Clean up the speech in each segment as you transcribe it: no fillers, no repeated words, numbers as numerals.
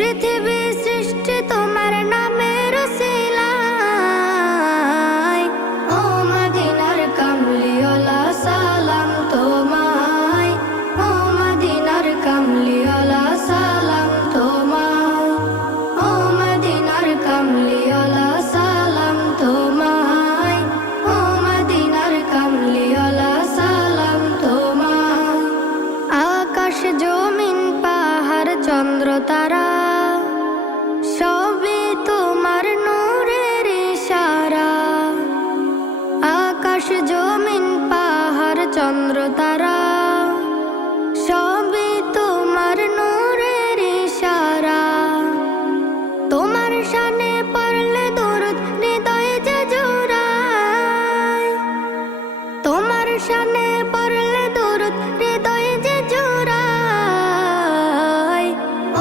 পৃথিবী সৃষ্টি তোমার নামের উসিলায়। ও মদিনার কামলিওয়ালা সালাম তোমায়, ও মদিনার কামলিওয়ালা সালাম তোমায়, ও মদিনার কামলিওয়ালা সালাম তোমায়, ও মদিনার কামলিওয়ালা সালাম তোমায়। আকাশ জমিন পাহাড় চন্দ্র তারা সবই তোমার নূরের ইশারা। আকাশ জমিন পাহাড় চন্দ্র তারা সবই তোমার নূরের ইশারা। তোমার শানে পড়লে দরুদ হৃদয়ে যে জোড়ায়, তোমার শানে পড়লে দরুদ হৃদয়ে যে জোড়ায়।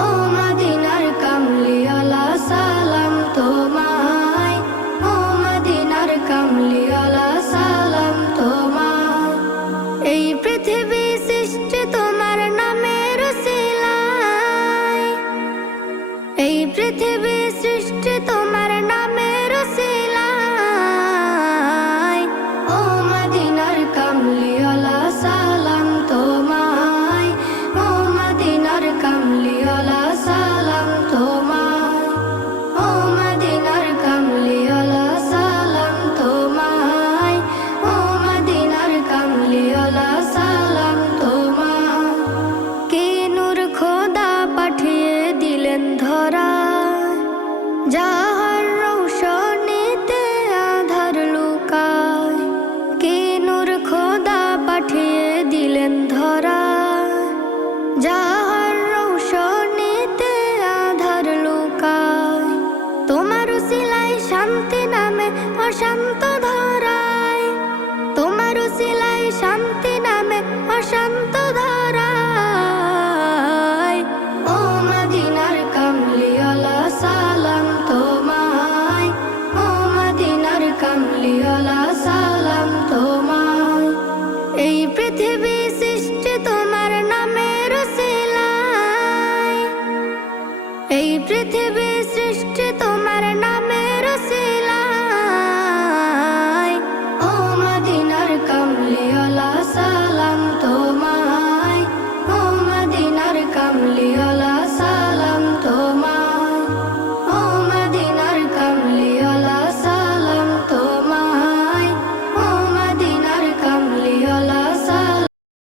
ও মদিনার কামলিওয়ালা সালাম তোমায়, ও মদিনার কামলিওয়ালা সালাম তোমায়। এই পৃথিবী সৃষ্টি তোমার নামের উসিলায়, এই পৃথিবী সৃষ্টি তোমার নামের উসিলায়। ও মদিনার কামলিওয়ালা সালাম তোমায়, ও মদিনার কামলিওয়ালা সালাম তোমায়, ও মদিনার কামলিওয়ালা সালাম তোমায়, ও মদিনার কামলিওয়ালা সালাম তোমায়। কে নূর খোদা পাঠিয়ে দিলেন ধরায়, যাহার রৌশনীতে আধার লুকায়। কে নূর খোদা পাঠিয়ে দিলেন ধরায়, যাহার রৌশনীতে আধার লুকায়। তোমার উসিলায় শান্তি নামে অশান্ত ধরায়, তোমার উসিলায় শান্তি নামে অশান্ত ধরায়। ও মদিনার কামলিওয়ালা সালাম তোমায়, ও মদিনার কামলিওয়ালা সালাম তোমায়। এই পৃথিবী সৃষ্টি তোমার নামের উসিলায়, এই পৃথিবী